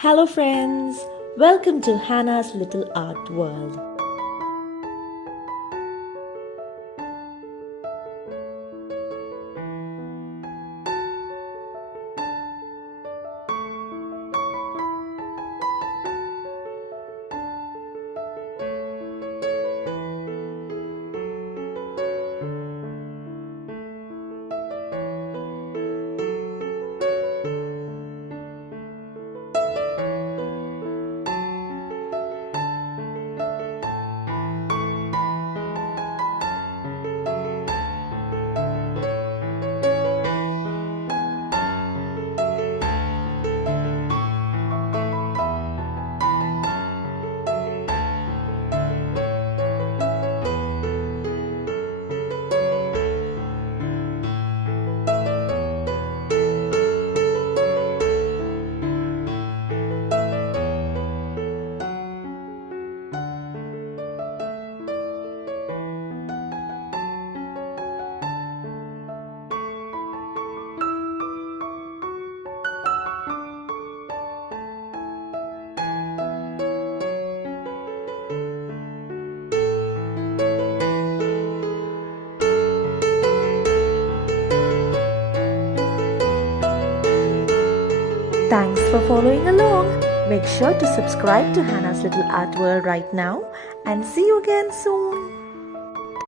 Hello, friends! Welcome to Hannah's Little Art World. Thanks for following along. Make sure to subscribe to Hannah's Little Art World right now and see you again soon.